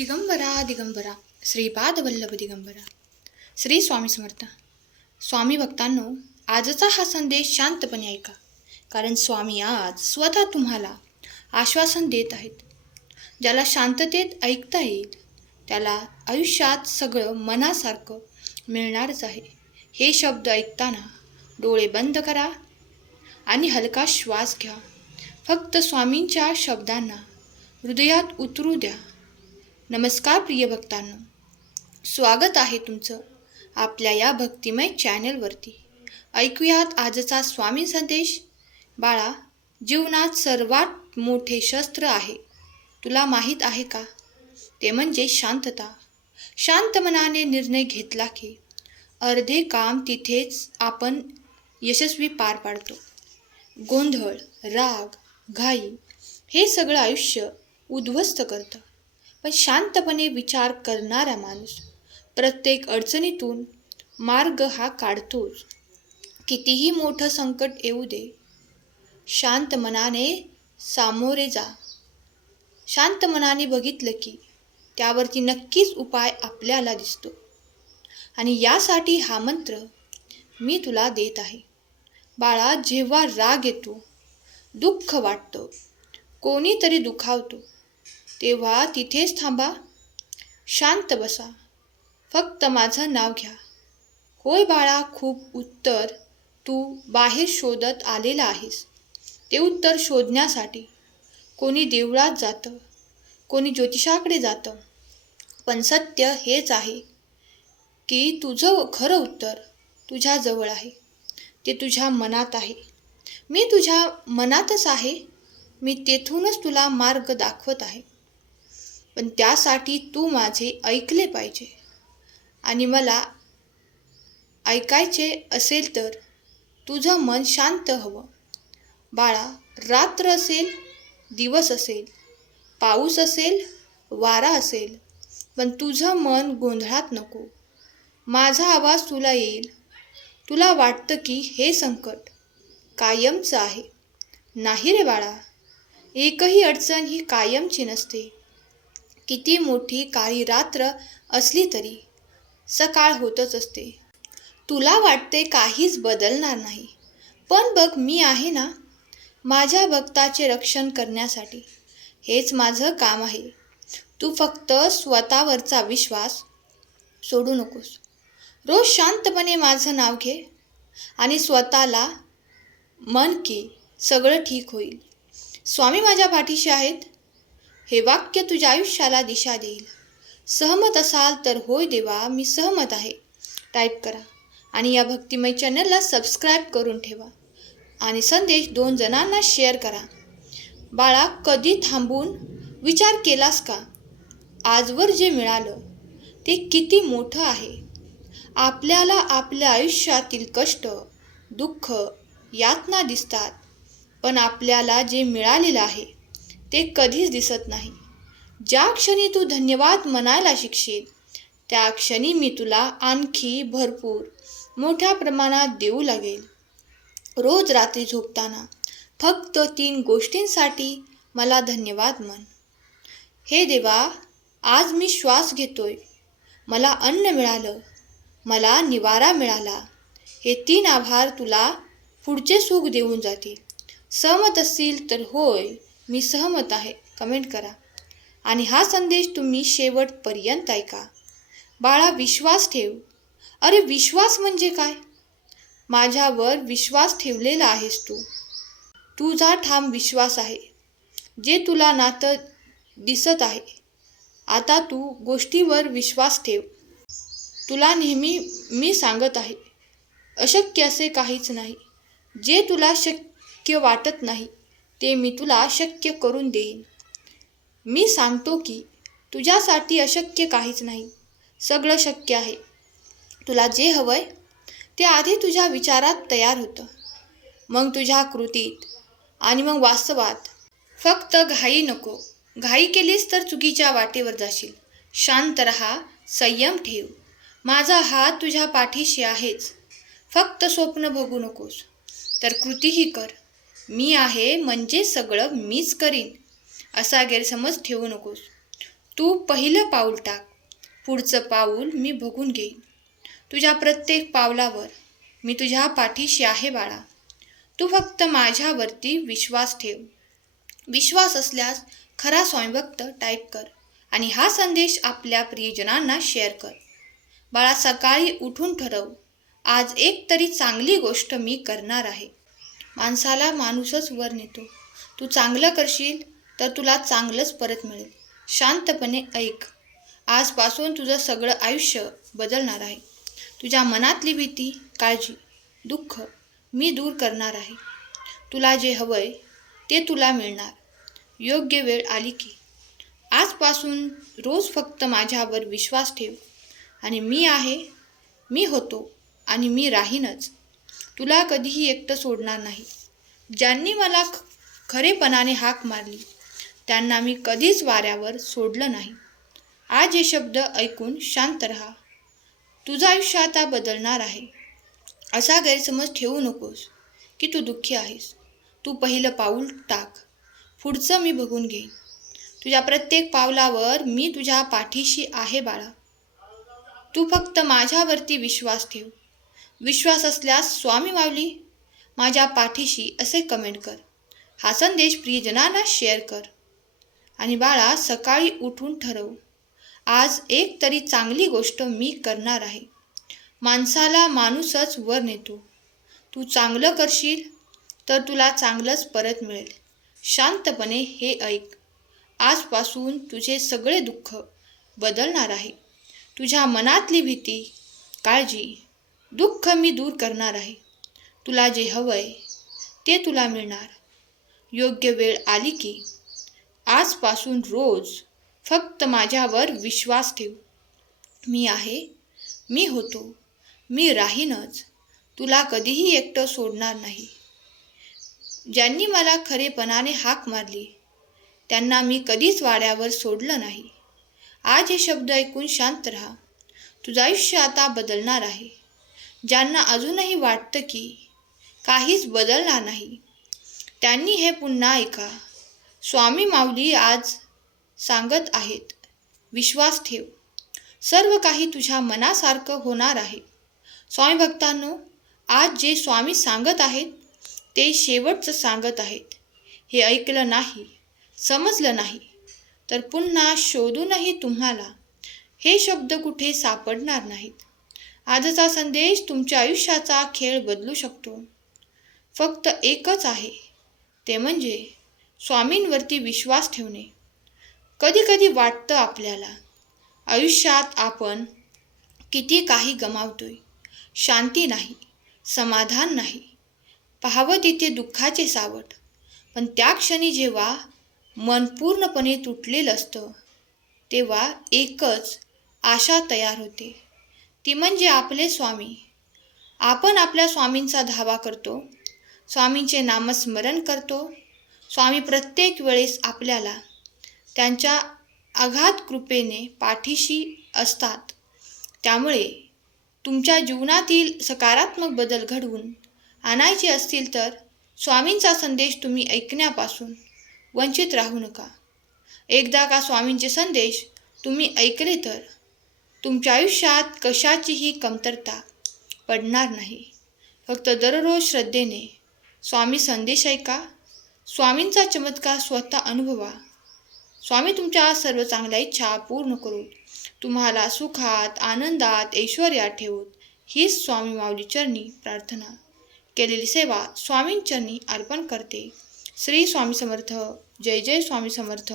दिगंबरा दिगंबरा श्रीपाद वल्लभ दिगंबरा. श्री स्वामी समर्थ. स्वामी भक्तांनो, आजचा हा संदेश शांतपणे ऐका, कारण स्वामी आज स्वतः तुम्हाला आश्वासन देत आहेत. ज्याला शांततेत ऐकता येईल त्याला आयुष्यात सगळं मनासारखं मिळणारच आहे. हे शब्द ऐकताना डोळे बंद करा आणि हलका श्वास घ्या. फक्त स्वामींच्या शब्दांना हृदयात उतरू द्या. नमस्कार प्रिय भक्तांनो, स्वागत आहे तुमचं आपल्या या भक्तिमय चॅनलवरती. ऐकूयात आजचा स्वामी संदेश. बाळा, जीवनात सर्वात मोठे शस्त्र आहे, तुला माहीत आहे का? ते म्हणजे शांतता. शांत मनाने निर्णय घेतला की अर्धे काम तिथेच आपण यशस्वी पार पाडतो. गोंधळ, राग, घाई हे सगळं आयुष्य उद्ध्वस्त करतं. पण शांतपणे विचार करणारा माणूस प्रत्येक अडचणीतून मार्ग हा काढतोच. कितीही मोठं संकट येऊ दे, शांत मनाने सामोरे जा. शांत मनाने बघितलं की त्यावरती नक्कीच उपाय आपल्याला दिसतो. आणि यासाठी हा मंत्र मी तुला देत आहे. बाळा, जेव्हा राग येतो, दुःख वाटतं, कोणीतरी दुखावतो, तेव्हा तिथेच थांबा, शांत बसा, फक्त माझं नाव घ्या. होय बाळा, खूप उत्तर तू बाहेर शोधत आलेला आहेस. ते उत्तर शोधण्यासाठी कोणी देवळात जातं, कोणी ज्योतिषाकडे जातं, पण सत्य हेच आहे की तुझं खरं उत्तर तुझ्या जवळ आहे. ते तुझ्या मनात आहे. मी तुझ्या मनातच आहे. मी तेथूनच तुला मार्ग दाखवत आहे. पण त्यासाठी तू माझे ऐकले पाहिजे. आणि मला ऐकायचे असेल तर तुझं मन शांत हवं. बाळा, रात्र असेल, दिवस असेल, पाऊस असेल, वारा असेल, पण तुझं मन गोंधळात नको. माझा आवाज तुला येईल. तुला वाटतं की हे संकट कायमचं आहे. नाही रे बाळा, एकही अडचण ही कायमची नसते. किती मोठी काळी रात्र असली तरी सकाळ होतच असते. तुला वाटते काहीच बदलणार नाही, पण बघ, मी आहे ना, माझ्या भक्ताचे रक्षण करण्यासाठी. हेच माझं काम आहे. तू फक्त स्वतःवरचा विश्वास सोडू नकोस. रोज शांतपणे माझं नाव घे आणि स्वतःला म्हण की सगळं ठीक होईल. स्वामी माझ्या पाठीशी आहेत. हे वाक्य तुझ्या आयुष्याला दिशा देईल. सहमत असाल तर होय देवा, मी सहमत आहे टाईप करा. आणि या भक्तिमय चॅनलला सबस्क्राईब करून ठेवा. आणि संदेश 2 जणांना शेअर करा. बाळा, कधी थांबून विचार केलास का, आजवर जे मिळालं ते किती मोठं आहे? आपल्याला आपल्या आयुष्यातील कष्ट, दुःख, यातना दिसतात, पण आपल्याला जे मिळालेलं आहे ते कधीच दिसत नाही. ज्या क्षणी तू धन्यवाद म्हणायला शिकशील, त्या क्षणी मी तुला आणखी भरपूर मोठ्या प्रमाणात देऊ लागेल. रोज रात्री झोपताना फक्त 3 गोष्टींसाठी मला धन्यवाद म्हण. हे देवा, आज मी श्वास घेतोय, मला अन्न मिळालं, मला निवारा मिळाला. हे 3 आभार तुला पुढचे सुख देऊन जातील. सहमत असतील तर होय, मी सहमत आहे कमेंट करा. आणि हा संदेश तुम्ही शेवटपर्यंत ऐका. बाळा, विश्वास ठेव. अरे, विश्वास म्हणजे काय? माझ्यावर विश्वास ठेवलेला आहेस तू. तुझा ठाम विश्वास आहे. जे तुला नातं दिसत आहे. आता तू गोष्टीवर विश्वास ठेव. तुला नेहमी मी सांगत आहे, अशक्य असे काहीच नाही. जे तुला शक्य वाटत नाही ते मी तुला शक्य करून देईन. मी सांगतो की तुझ्यासाठी अशक्य काहीच नाही, सगळं शक्य आहे. तुला जे हवंय ते आधी तुझ्या विचारात तयार होतं, मग तुझ्या कृतीत आणि मग वास्तवात. फक्त घाई नको. घाई केलीस तर चुकीच्या वाटेवर जाशील. शांत रहा, संयम ठेव. माझा हात तुझ्या पाठीशी आहेच. फक्त स्वप्न बघू नकोस, तर कृतीही कर. मी आहे म्हणजे सगळं मीच करीन असा गैरसमज ठेवू नकोस. तू पहिलं पाऊल टाक, पुढचं पाऊल मी बघून घेईन. तुझ्या प्रत्येक पावलावर मी तुझ्या पाठीशी आहे बाळा. तू फक्त माझ्यावरती विश्वास ठेव. विश्वास असल्यास खरा स्वामीभक्त टाईप कर आणि हा संदेश आपल्या प्रियजनांना शेअर कर. बाळा, सकाळी उठून ठरव, आज एक तरी चांगली गोष्ट मी करणार आहे. माणसाला माणूसच वर नेतो. तू चांगलं करशील तर तुला चांगलंच परत मिळेल. शांतपणे ऐक. आजपासून तुझं सगळं आयुष्य बदलणार आहे. तुझ्या मनातली भीती, काळजी, दुःख मी दूर करणार आहे. तुला जे हवंय ते तुला मिळणार. योग्य वेळ आली की. आजपासून रोज फक्त माझ्यावर विश्वास ठेव आणि मी आहे, मी होतो आणि मी राहीनच. तुला कधीही एकटं सोडणार नाही. ज्यांनी मला खरेपणाने हाक मारली त्यांना मी कधीच वाऱ्यावर सोडलं नाही. आज हे शब्द ऐकून शांत राहा. तुझं आयुष्य आता बदलणार आहे. असा गैरसमज ठेवू नकोस की तू दुःखी आहेस. तू पहिलं पाऊल टाक, पुढचं मी बघून घेईन. तुझ्या प्रत्येक पावलावर मी तुझ्या पाठीशी आहे बाळा. तू फक्त माझ्यावरती विश्वास ठेव. विश्वास असल्यास स्वामी माऊली माझ्या पाठीशी असे कमेंट कर. हा संदेश प्रियजनांना शेअर कर. आणि बाळा, सकाळी उठून ठरव, आज एक तरी चांगली गोष्ट मी करणार आहे. माणसाला माणूसच वर नेतो. तू चांगलं करशील तर तुला चांगलंच परत मिळेल. शांतपणे हे ऐक. आजपासून तुझे सगळे दुःख बदलणार आहे. तुझ्या मनातली भीती, काळजी, दुःख मी दूर करणार आहे. तुला जे हवंय ते तुला मिळणार. योग्य वेळ आली की. आजपासून रोज फक्त माझ्यावर विश्वास ठेव. मी आहे, मी होतो, मी राहीनच. तुला कधीही एकटं सोडणार नाही. ज्यांनी मला खरेपणाने हाक मारली त्यांना मी कधीच वाड्यावर सोडलं नाही. आज हे शब्द ऐकून शांत राहा. तुझं आयुष्य आता बदलणार आहे. ज्यांना अजूनही वाटतं की काहीच बदलणार नाही त्यांनी हे पुन्हा ऐका. स्वामी माऊली आज सांगत आहेत, विश्वास ठेव. सर्व काही तुझ्या मनासारखं होणार आहे. स्वामी भक्तांनो, आज जे स्वामी सांगत आहेत ते शेवटचं सांगत आहेत. हे ऐकलं नाही, समजलं नाही तर पुन्हा शोधूनही तुम्हाला हे शब्द कुठे सापडणार नाहीत. आजचा संदेश तुमच्या आयुष्याचा खेळ बदलू शकतो. फक्त एकच आहे, ते म्हणजे स्वामींवरती विश्वास ठेवणे. कधी कधी वाटतं आपल्याला आयुष्यात आपण किती काही गमावतोय. शांती नाही, समाधान नाही, पाहावं तिथे दुःखाचे सावट. पण त्या क्षणी जेव्हा मन पूर्णपणे तुटलेलं असतं तेव्हा एकच आशा तयार होते, ती म्हणजे आपले स्वामी. आपण आपल्या स्वामींचा धावा करतो, स्वामींचे नामस्मरण करतो. स्वामी प्रत्येक वेळेस आपल्याला त्यांच्या अगाध कृपेने पाठीशी असतात. त्यामुळे तुमच्या जीवनातील सकारात्मक बदल घडवून आणायचे असतील तर स्वामींचा संदेश तुम्ही ऐकण्यापासून वंचित राहू नका. एकदा का स्वामींचे संदेश तुम्ही ऐकले तर तुमच्या आयुष्यात कशाचीही कमतरता पडणार नाही. फक्त दररोज श्रद्धेने स्वामी संदेश ऐका. स्वामींचा चमत्कार स्वतः अनुभवा. स्वामी तुमच्या सर्व चांगल्या इच्छा पूर्ण करून तुम्हाला सुखात, आनंदात, ऐश्वर्यात ठेवूत, हीच स्वामी माऊली चरणी प्रार्थना. केलेली सेवा स्वामींचरणी अर्पण करते. श्री स्वामी समर्थ. जय जय स्वामी समर्थ.